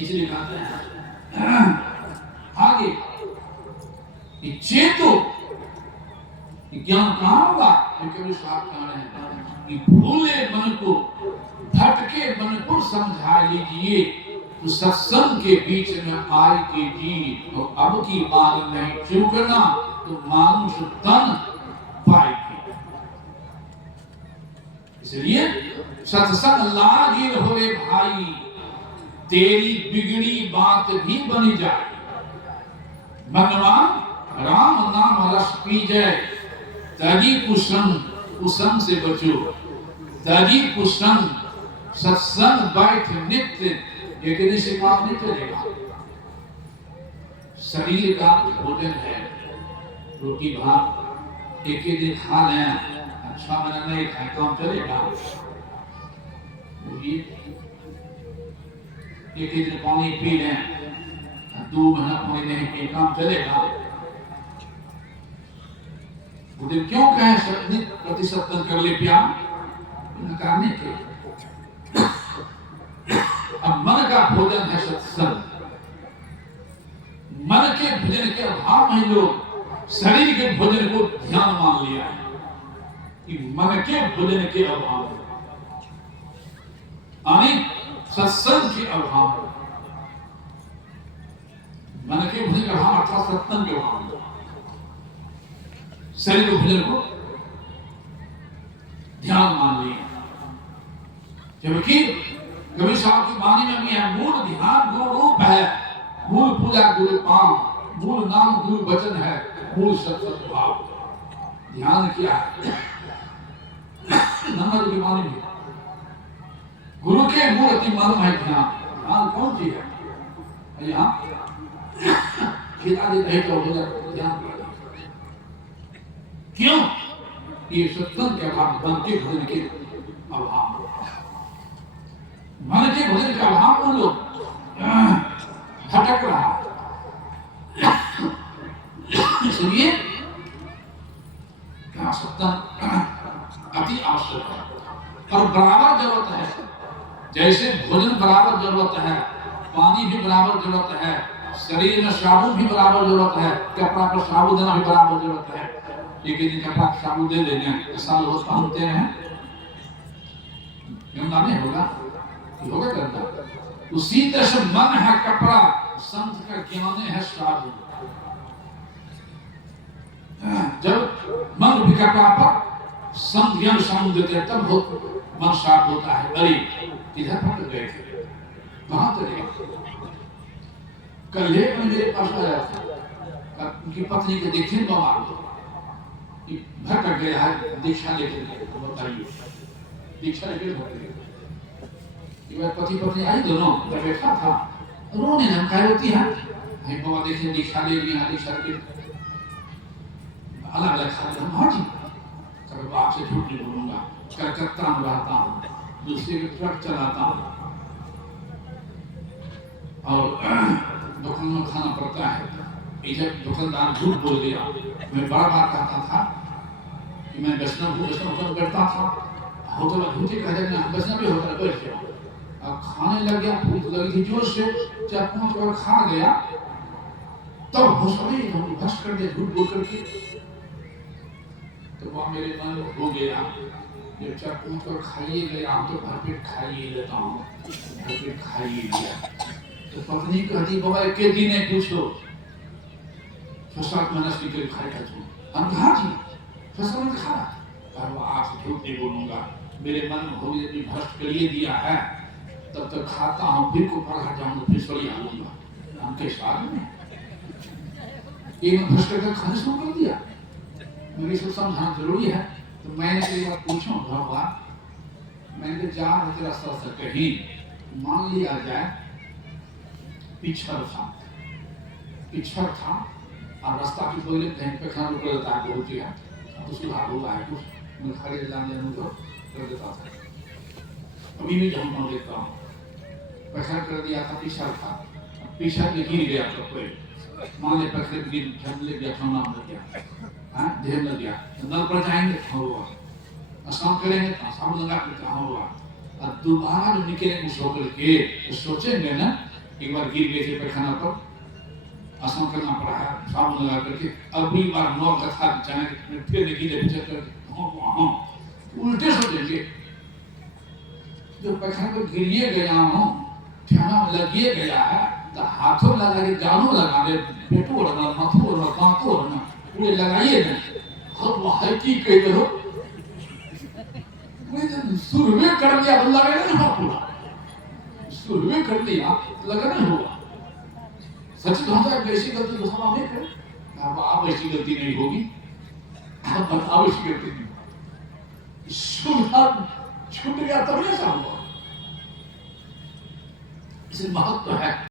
इसलिए कहते हैं आगे कि चेतो ज्ञान कहाँ होगा? कभी साथ कह रहे हैं कि भूले मन को, भटके मन को समझा लीजिए, तो सत्संग के बीच में आए कीजिए, तो अब की बात नहीं चूकना, तो मानुष तन पाएगी। इसलिए सत्संग लागिर होवे भाई, तेरी बिगड़ी बात भी बनी जाए। मनवा राम नाम रस पीजय, तजी कुसंग, कुसंग से बचो, तजी कुसंग, सत्संग बैठ नित्य, एक दिन से काम नहीं चलेगा। शरीर का भोजन है, रोटी भात एक ही दिन खा लें, अच्छा महीना नहीं खाए काम चलेगा? एक ही दिन पानी पी लें, 2 महीना पानी नहीं पी काम चलेगा? उधर क्यों कहे प्रतिशतन कर ले प्यार करने के? अब मन का भोजन है सत्संग। मन के भोजन के अभाव में लोग शरीर के भोजन को ध्यान मान लिया है कि मन के भोजन के अभाव, सत्संग के अभाव, मन के भोजन के अभाव अर्थात सत्संग के अभाव, शरीर के भोजन को ध्यान मान लिया। जबकि कबीर साहब की वाणी में भी है, मूल ध्यान गुरु रूप है, मूल पूजा गुरु पाम, मूल नाम गुरु वचन है, मूल सत्संग भाव। ध्यान क्या है? नंबर की वाणी में गुरु के मूल अति मर्म है ध्यान। ध्यान कौन चीज है? यहाँ खिला देते हैं तो ध्यान, क्यों? ये सत्संग के अभाव, मन के भोजन के अभाव, मन के भोजन के अभाव में लोग भटक रहा। इसलिए सत्संग अति आवश्यक है और बराबर जरूरत है। जैसे भोजन बराबर जरूरत है, पानी भी बराबर जरूरत है, शरीर में साबुन भी बराबर जरूरत है, कपड़ा पर साबुन देना भी बराबर जरूरत है। एक दिन कपड़ा साबुन दे देंगे, साल रोज पहनते हैं, गंदा नहीं होगा? होगा गंदा। उसी तरह से मन है कपड़ा, संत का ज्ञान है साबुन। जब मन भी कपड़ा पर संत ज्ञान साबुन देते हैं, तब मन साफ होता है। अरे इधर फट गए थे, कहाँ चले? कल मेरे पास आया था, उनकी पत्नी को देखे बाबा भटक गया है, दीक्षा लेके बताइए, दीक्षा लेके पति पत्नी आई, दोनों बैठा था, रोने धमकाई होती है, बाबा देखे दीक्षा ले लिया, दीक्षा के अलग अलग खाते हैं। हाँ जी, कल आपसे झूठ नहीं बोलूंगा, कलकत्ता में रहता हूँ, दूसरे के ट्रक चलाता हूँ और दुकान में खाना पड़ता है। इधर दुकानदार झूठ बोल दिया। मैं बार बार कहता था कि मैं वैष्णव होटल बैठता था, होटल भूखे कह देना वैष्णव होटल बैठ गया, अब खाने लग गया, भूख लगी थी जोर से, 4-5 बार खा गया, तब भूसड़ी हम भस कर दे झूठ बोल करके। तो वह मेरे मन में हो गया, जब 4-5 बार खाइए गया, हम तो भरपेट खाइए लेता हूँ, भरपेट खाइए लिया। तो पत्नी कहती, बाबा एक दिन नहीं पूछो, 6-7 महीना से खाए था तू? हम कहा जी 6-7 महीना खा, और वो आपसे झूठ नहीं बोलूंगा, मेरे मन में हो यदि भ्रष्ट कर लिए दिया है, तब तक खाता हूँ, फिर को पढ़ा जाऊंगा, फिर सड़ी आऊंगा। हम कैसे आदमी एक भ्रष्ट करके खाने शुरू कर दिया। मुझे सब समझाना जरूरी है। तो मैंने एक बार पूछा भगवान, मैंने जा रहे रास्ता से कहीं मान लिया जाए पिछड़ था और रास्ता की कोई कहीं पे खाना रुक लेता है, बहुत ही है तो सुधार हुआ है, कुछ मैं खड़े लाने को कर देता था। अभी भी जहाँ मैं देखता हूँ पैसा कर दिया था, पीछा के गिर गया, तो कोई मान ले पैसे गिर झमले गया, खाना लग गया, हाँ ढेर लग गया, नल पर जाएंगे कहाँ हुआ, स्नान करेंगे साबुन लगा के कहाँ हुआ, और दोबारा जो निकलेंगे सो करके तो सोचेंगे ना एक बार गिर गए थे पैखाना पर, आसन करना पड़ा है साबुन लगा करके। अगली बार 9 का था अचानक फिर गिरे पीछे करके हाँ उल्टे सोचेंगे। जब पैखाना पर गिरिए गया हूँ, ठियाना में लगिए गया है, तो हाथों लगा के गानों लगा दे, पेटो रखना, माथो रखना, कांटो रखना, पूरे लगाइए ना। हम है की कह दो, मुझे सुरवे कर दिया तो लगेगा ना पूरा, सुरवे कर दिया लगा नहीं होगा। सच कहता है ऐसी गलती तो हम नहीं करें। अब आप ऐसी गलती नहीं होगी, आप बताओ ऐसी गलती नहीं। सुधार छूट गया तब ऐसा हुआ। इसे महत्व है।